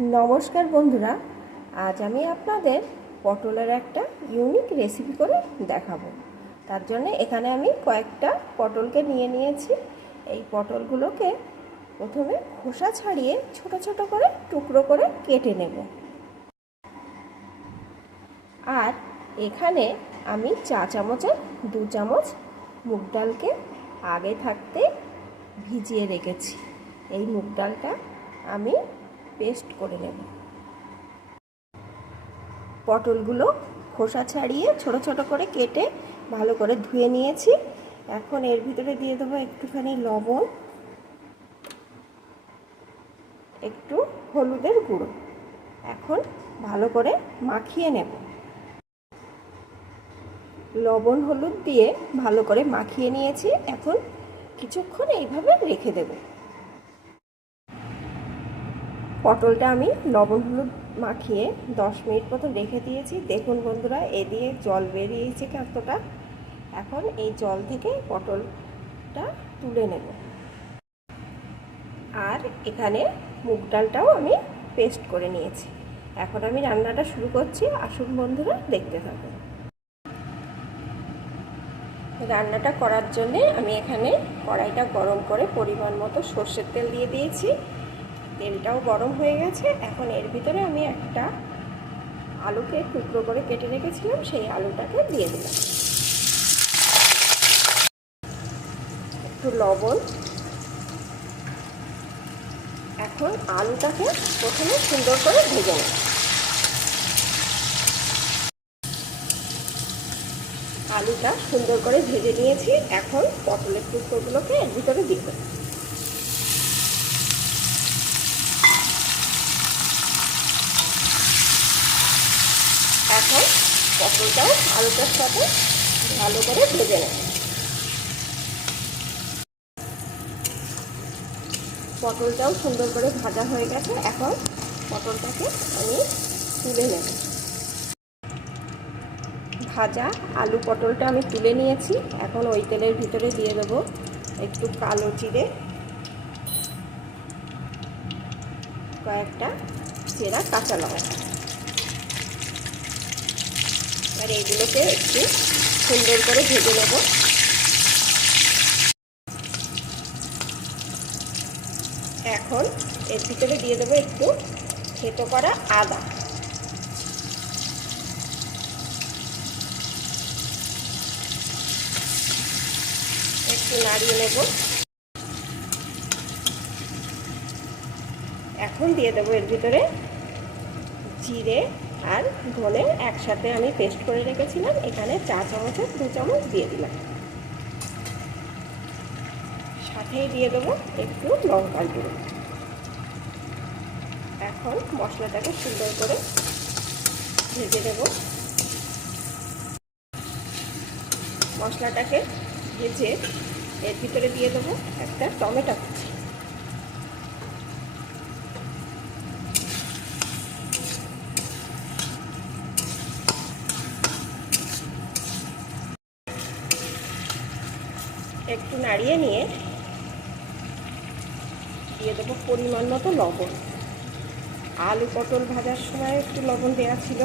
নমস্কার বন্ধুরা, আজ আমি আপনাদের পটলের একটা ইউনিক রেসিপি করে দেখাবো। তার জন্য এখানে আমি কয়েকটা পটলকে নিয়ে নিয়েছি। এই পটলগুলোকে প্রথমে খোসা ছাড়িয়ে ছোট ছোট করে টুকরো করে কেটে নেব। আর এখানে আমি চা চামচের দু চামচ মুগ ডালকে আগে থাকতে ভিজিয়ে রেখেছি। এই মুগ ডালটা আমি পেস্ট করে নেব। পটলগুলো খোসা ছাড়িয়ে ছোট ছোট করে কেটে ভালো করে ধুয়ে নিয়েছি। এখন এর ভিতরে দিয়ে দেবো একটুখানি লবণ, একটু হলুদের গুঁড়ো। এখন ভালো করে মাখিয়ে নেব। লবণ, হলুদ দিয়ে ভালো করে মাখিয়ে নিয়েছি। এখন কিছুক্ষণ এইভাবে রেখে দেব। পটলটা আমি লবণ হলুদ মাখিয়ে দশ মিনিট মতো রেখে দিয়েছি। দেখুন বন্ধুরা এ দিয়ে জল বেরিয়েছে কতটা এখন এই জল থেকে পটলটা তুলে নেব। আর এখানে মুগ ডালটাও আমি পেস্ট করে নিয়েছি। এখন আমি রান্নাটা শুরু করছি। আসুন বন্ধুরা, দেখতে থাকুন। রান্নাটা করার জন্যে আমি এখানে কড়াইটা গরম করে পরিমাণ মতো সর্ষের তেল দিয়ে দিয়েছি। তেলটাও গরম হয়ে গেছে। এখন এর ভিতরে আমি একটা আলুকে টুকরো করে কেটে রেখেছিলাম, সেই আলুটাকে দিয়ে দিলাম। একটু লবণ। এখন আলুটাকে প্রথমে সুন্দর করে ভেজে নেব। আলুটা সুন্দর করে ভেজে নিয়েছি। এখন পটলের টুকরোগুলোকে এর ভিতরে দিয়ে দেবো। এখন পটলটাও আলুটার সাথে ভালো করে ভেজে নেব। পটলটাও সুন্দর করে ভাজা হয়ে গেছে। এখন পটলটাকে আমি তুলে নেব। ভাজা আলু পটলটা আমি তুলে নিয়েছি। এখন ওই তেলের ভিতরে দিয়ে দেব একটু কালো জিরে, কয়েকটা চেরা কাঁচা লঙ্কা। আর এইগুলোকে একটু সুন্দর করে ভেজে নেব। এখন এর ভিতরে দিয়ে দেবো একটু থেতো করা আদা। একটু নাড়িয়ে নেব। এখন দিয়ে দেবো এর ভিতরে জিরে আর ধনে একসাথে আমি পেস্ট করে রেখেছিলাম। এখানে চা চামচের দু চামচ দিয়ে দিলাম। সাথেই দিয়ে দেবো একটু লঙ্কার গুঁড়ো। এখন মশলাটাকে সুন্দর করে ভেজে দেব মশলাটাকে ভেজে এর ভিতরে দিয়ে দেবো একটা টমেটো কুচি। একটু নাড়িয়ে নিয়ে দিয়ে দেবো পরিমাণ মতো লবণ। আলু পটল ভাজার সময় একটু লবণ দেওয়া ছিল।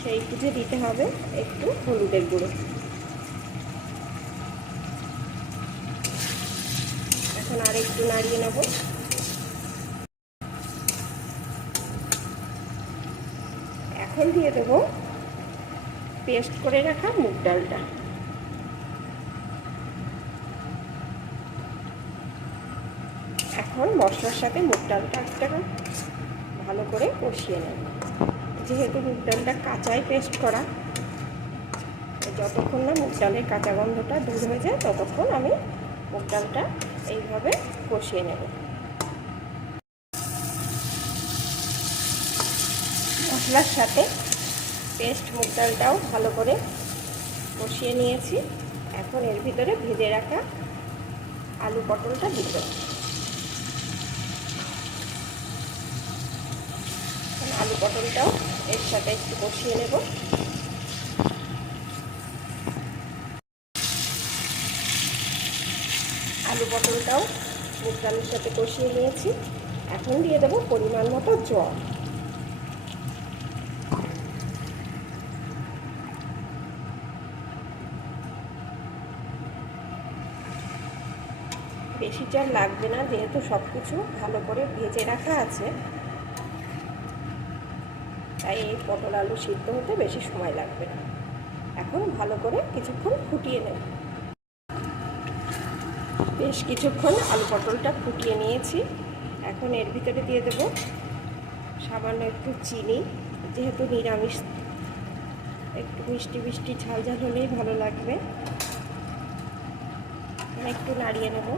সেই বুঝে দিতে হবে একটু হলুদের গুঁড়ো। এখন আর একটু নাড়িয়ে নেব। এখন দিয়ে দেবো পেস্ট করে রাখা মুগ ডালটা। এখন মশলার সাথে মুগ ডালটা একটা ভালো করে কষিয়ে নেব। যেহেতু মুগ ডালটা কাঁচাই পেস্ট করা, যতক্ষণ না মুগ ডালের কাঁচা গন্ধটা দূর হয়ে যায়, ততক্ষণ আমি মুগ ডালটা এইভাবে কষিয়ে নেব। মশলার সাথে পেস্ট মুগ ডালটাও ভালো করে কষিয়ে নিয়েছি। এখন এর ভিতরে ভেজে রাখা আলু পটলটা দিতে আলু পটলটাও এর সাথে একটু কষিয়ে নেব। আলু পটলটাও মুগ ডালের সাথে কষিয়ে নিয়েছি। এখন দিয়ে দেবো পরিমাণ মতো জল। বেশি জল লাগবে না, যেহেতু সব কিছু ভালো করে ভেজে রাখা আছে। তাই এই পটল আলু সিদ্ধ হতে বেশি সময় লাগবে না। এখন ভালো করে কিছুক্ষণ ফুটিয়ে নেব। বেশ কিছুক্ষণ আলু পটলটা ফুটিয়ে নিয়েছি। এখন এর ভিতরে দিয়ে দেব সামান্য একটু চিনি, যেহেতু নিরামিষ। একটু মিষ্টি মিষ্টি ঝাল ঝাল হলেই ভালো লাগবে। একটু নাড়িয়ে নেব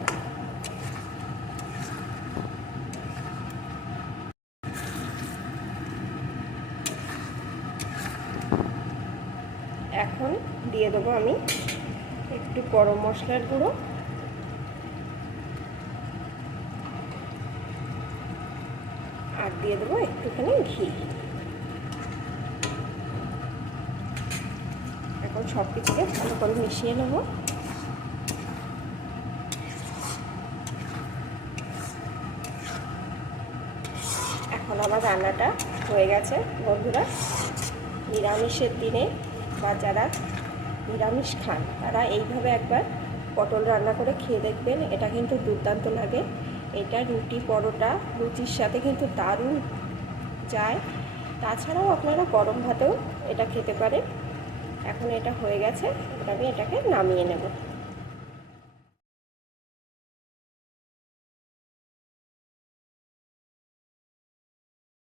এখন দিয়ে দেবো আমি একটু গরম মশলার গুঁড়ো। আর দিয়ে দেবো একটুখানি ঘি। এখন সব কিছুকে ভালো করে মিশিয়ে নেব। এখন আমার রান্নাটা হয়ে গেছে, বন্ধুরা। নিরামিষের দিনে বা যারা নিরামিষ খান। তারা এইভাবে একবার পটল রান্না করে খেয়ে দেখবেন, এটা কিন্তু দুর্দান্ত লাগে। এটা রুটি, পরোটা, লুচির সাথে কিন্তু দারুণ যায়। তাছাড়াও আপনারা গরম ভাতেও এটা খেতে পারেন। এখন এটা হয়ে গেছে আমি এটাকে নামিয়ে নেব।